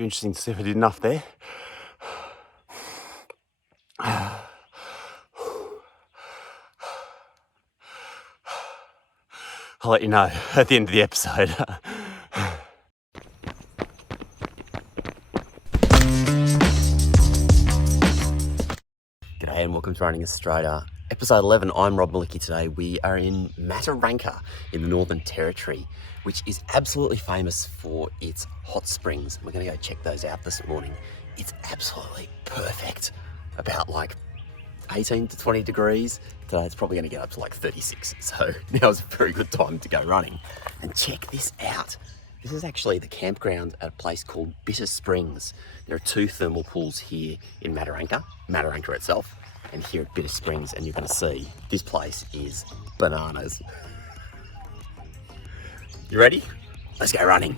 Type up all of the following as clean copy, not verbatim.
Be interesting to see if I did enough there. I'll let you know at the end of the episode. G'day and welcome to Running Australia. Episode 11, I'm Rob Malicki today. We are in Mataranka in the Northern Territory, which is absolutely famous for its hot springs. We're going to go check those out this morning. It's absolutely perfect. About like 18 to 20 degrees. Today it's probably going to get up to like 36. So now is a very good time to go running. And check this out. This is actually the campground at a place called Bitter Springs. There are two thermal pools here in Mataranka itself, and here at Bitter Springs, and you're going to see this place is bananas. You ready? Let's go running.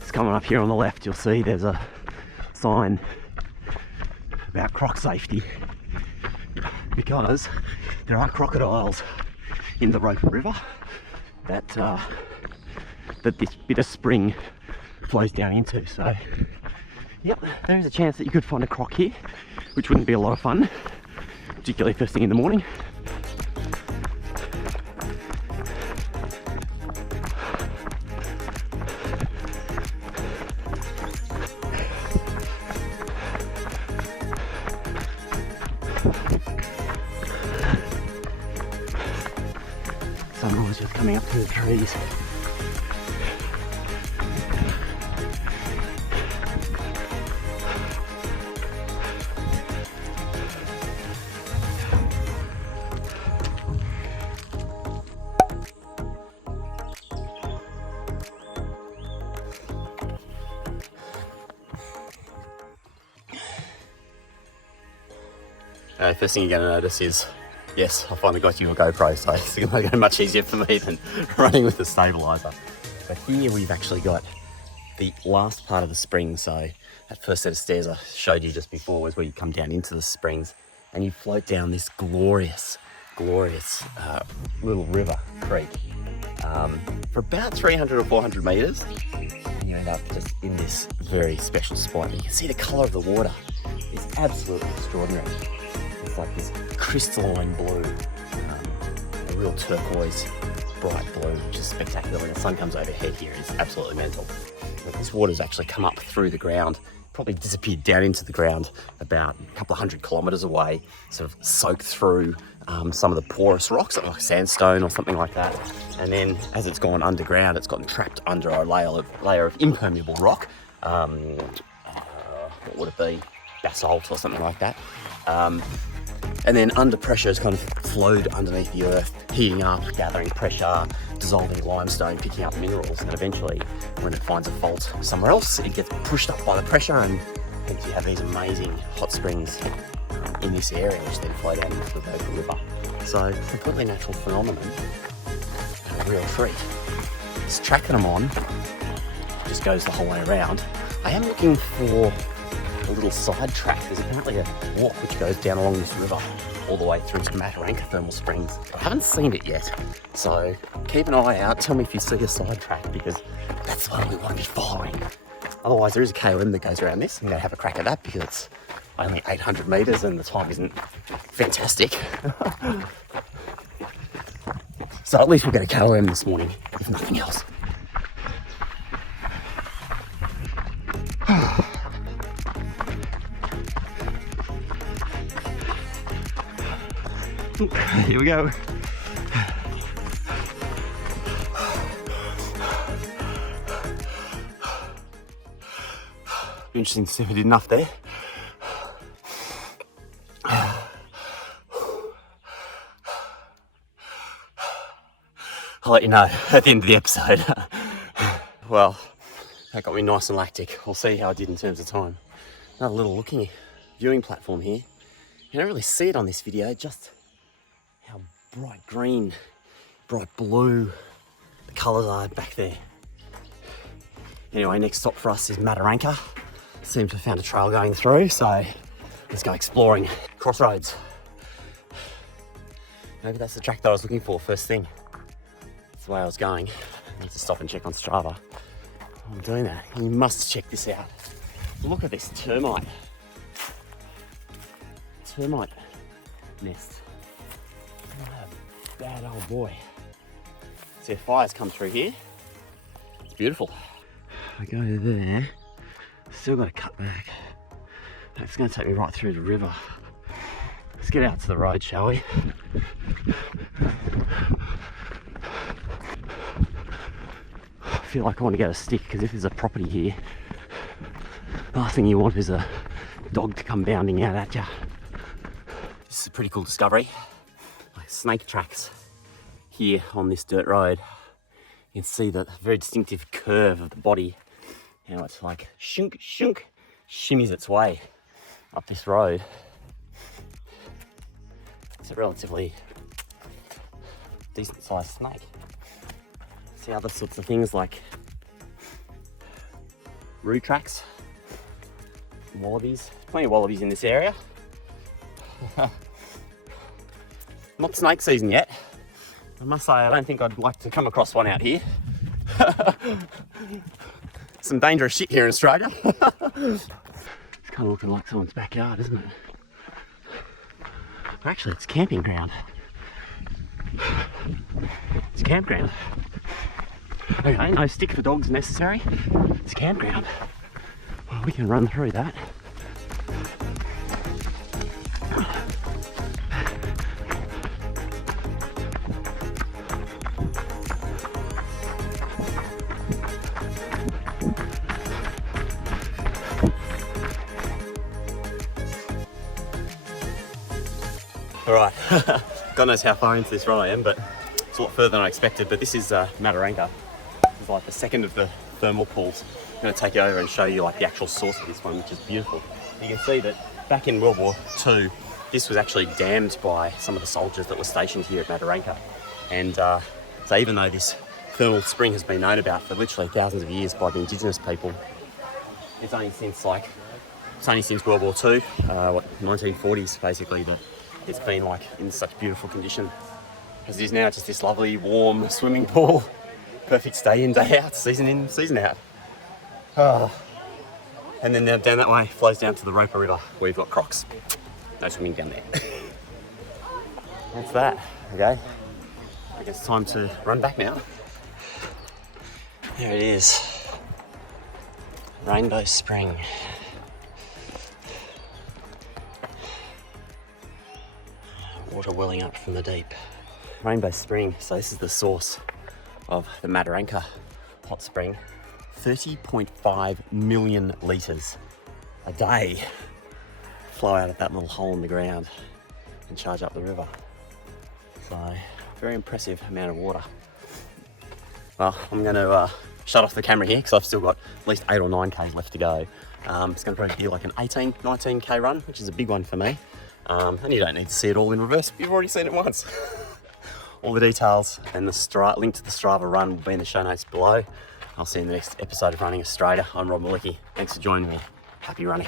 It's coming up here on the left, you'll see there's a sign about croc safety because there are crocodiles in the Roper River that this Bitter Spring flows down into. So yep, there is a chance that you could find a croc here, which wouldn't be a lot of fun, particularly first thing in the morning. Sunrise just coming up through the trees. First thing you're going to notice is, yes, I finally got you a GoPro, so it's going to go much easier for me than running with the stabilizer. But here we've actually got the last part of the spring. So that first set of stairs I showed you just before was where you come down into the springs and you float down this glorious little river creek for about 300 or 400 meters. And you end up just in this very special spot. And you can see the color of the water. It's absolutely extraordinary. It's like this crystalline blue, a real turquoise, bright blue, which is spectacular. When the sun comes overhead here, it's absolutely mental. But this water's actually come up through the ground, probably disappeared down into the ground about a couple of 100 kilometres away, sort of soaked through some of the porous rocks, like sandstone or something like that. And then as it's gone underground, it's gotten trapped under a layer of impermeable rock. What would it be? Basalt or something like that. And then under pressure it's kind of flowed underneath the earth, heating up, gathering pressure, dissolving limestone, picking up minerals, and eventually when it finds a fault somewhere else, it gets pushed up by the pressure, and hence you have these amazing hot springs in this area which then flow down into the Roper River. So completely natural phenomenon and a real treat. This track that I'm on just goes the whole way around. I am looking for a little side track. There's apparently a walk which goes down along this river all the way through to Mataranka Thermal Springs. I haven't seen it yet, so keep an eye out. Tell me if you see a side track, because that's the one we want to be following. Otherwise, there is a KOM that goes around this. I'm going to have a crack at that because it's only 800 metres and the time isn't fantastic. So at least we'll get a KOM this morning, if nothing else. Here we go. Interesting to see if I did enough there. I'll let you know at the end of the episode. Well, that got me nice and lactic. We'll see how I did in terms of time. Another little looking viewing platform here. You don't really see it on this video, just how bright green, bright blue the colours are back there. Anyway, next stop for us is Mataranka. Seems to have found a trail going through, so Let's go exploring. Crossroads. Maybe that's the track that I was looking for first thing. That's the way I was going. I need to stop and check on Strava. I'm doing that. You must check this out. Look at this termite. Termite nest. What a bad old boy. See if fires come through here. It's beautiful. I go there. Still got to cut back. It's going to take me right through the river. Let's get out to the road, shall we? I feel like I want to get a stick because if there's a property here, the last thing you want is a dog to come bounding out at you. This is a pretty cool discovery. Like snake tracks here on this dirt road. You can see the very distinctive curve of the body. How it's like shunk, shunk, shimmies its way up this road. It's a relatively decent sized snake. See other sorts of things like roo tracks, wallabies. Plenty of wallabies in this area. Not snake season yet. I must say, I don't think I'd like to come across one out here. Some dangerous shit here in Australia. It's kind of looking like someone's backyard, isn't it? Actually, it's camping ground. It's a campground. Okay, no stick for dogs necessary. It's a campground. Well, we can run through that. Alright, God knows how far into this run I am, but it's a lot further than I expected. But this is Mataranka. It's like the second of the thermal pools. I'm going to take you over and show you like the actual source of this one, which is beautiful. You can see that back in World War II, this was actually dammed by some of the soldiers that were stationed here at Mataranka. And so even though this thermal spring has been known about for literally thousands of years by the indigenous people, it's only since World War II, 1940s basically, that it's been like in such beautiful condition. As it is now, just this lovely warm swimming pool. Perfect day in, day out, season in, season out. Oh. And then down that way, flows down to the Roper River where you've got crocs. No swimming down there. That's that, okay? I guess it's time to run back now. There it is. Rainbow Spring. Water welling up from the deep. Rainbow Spring, so this is the source of the Mataranka hot spring. 30.5 million litres a day flow out of that little hole in the ground and charge up the river. So, very impressive amount of water. Well, I'm going to shut off the camera here because I've still got at least 8 or 9 Ks left to go. It's going to probably be like an 18, 19 K run, which is a big one for me. And you don't need to see it all in reverse. You've already seen it once. All the details and the link to the Strava run will be in the show notes below. I'll see you in the next episode of Running Australia. I'm Rob Malicki. Thanks for joining me. Happy running.